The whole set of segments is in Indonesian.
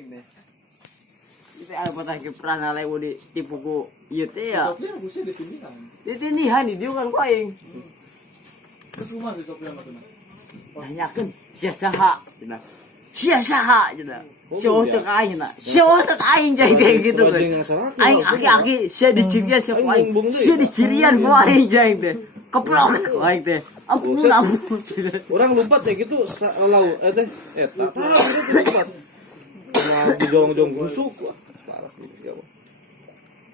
aing deh. Itu apa tah ke pernah lewo di tipu ku ieu teh ya. Sopnya busnya ditinihan. Ditinihan di dieu kan ku aing. Terus kumaha si Sopnya mah teh? Nanyakeun sia saha cenah. Sia saha cenah. Sioh teu ka aing cenah. Sioh teu ka aing jadi kayak gitu kan. Aing aki-aki sia dicirian sia ku aing. Sia dicirian ku aing jadi teh. Keplok ku aing teh. Ampun. Orang lompat ya gitu lau teh eta gitu lompat. Nah, dijong-jong busuk. Parah gitu.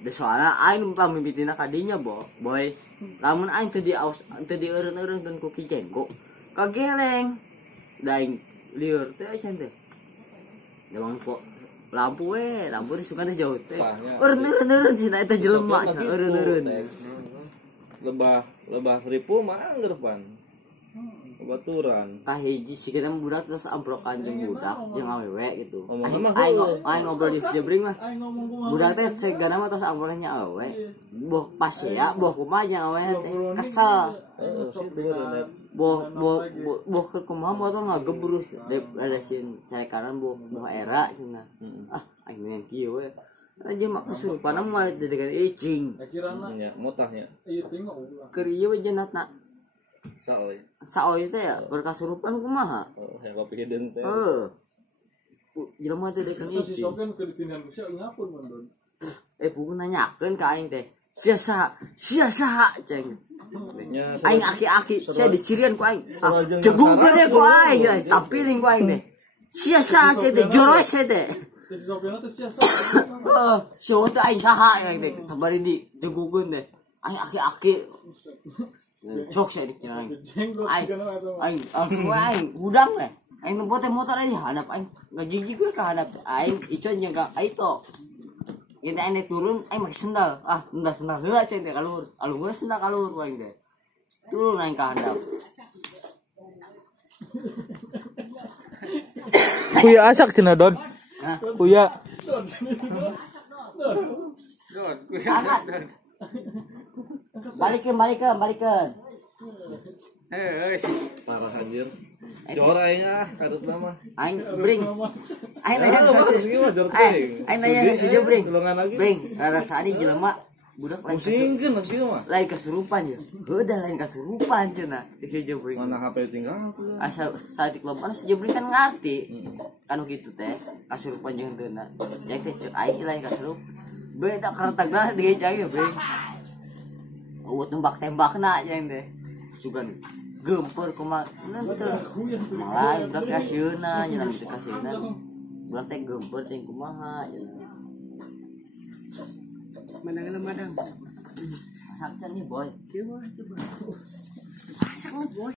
Da soalna aing numpang mimitina ka dinya, boy. Lamun aing teu diaos, teu dieureun-eureunkeun ku Ki Jenggo. Kageleng. Da aing lieur teh acan teh. Demang kok lampu di sungai teh jauh teh. Eureun-eureun cenah eta jelema cenah eureun-eureun. Lebah ripu mah anggerpan. Baturan. Tah hiji sikeuna budak terus amprokan jeung budak jeung awewe gitu. Aing ngobrol di Jebring mah. Budak teh segana mah tos amproknya awewe. Boh pas ya, boh kumaha jeung awewe teh kesel. Boh ke kumaha motor ngagebrus ada sin cai kanan boh era cenah. Ah, aing ngan kieu we. Aja mak kesurupan mah dedegan icing. Nya motahnya. Ieu teh ulah. Keur ieu we jenatna. Saoy teh ya berkasurupan kumaha? Oh, ya kopi hideung teh. Jelema teh dedegan Si icing. Sopnya keur ditinihan busnya ngapun mun. Bukan nanyakeun ka aing teh. Sia saha ceng. Aing aki-aki saya dicirian ku aing. Jegugeun ku aing guys, tampiling ku aing teh. Sia saha teh joros teh. Si Sopnya teh sia-sia. Sioh teh aing saha aing teh. Sabari di jegugeun teh. Aing aki-aki. Sok saya dikira aing. Aing udang teh. Aing tempat teh motor aja hadap aing. Ngajijig we ka hadap aing icon jeung ka aito. Ini aing turun aing make sendal. Ah, sendal heula ceng teh kalur. Alung sendal kalur aing teh. Turun aing ka handap. Kuya asak cenah Don. Kuya. Balikeun. Parah anjir. Jor aingnya harus nama. Aing bring. Aing nanya si Jebring. Bring, rasanya jelema budak lain pusingkeun maksudnya mah. Lain kesurupan ya. Heudah lain kesurupan cenah. Si Jebring. Mana HP tinggal. Asa sadik loba si Jebring kan ngarti. Kan kitu teh, kasurupan jeung deuna. Jang teh ceuk aing lain kasurup. Beda kartagna di jang ya, Bring. Uut tembak-tembakna jang teh. Sugan gempeur kumaha teu malah budak kasieuna nya teu kasieuna budak teh gempeur teh kumaha madang masak cenah boy kieu coba masak boy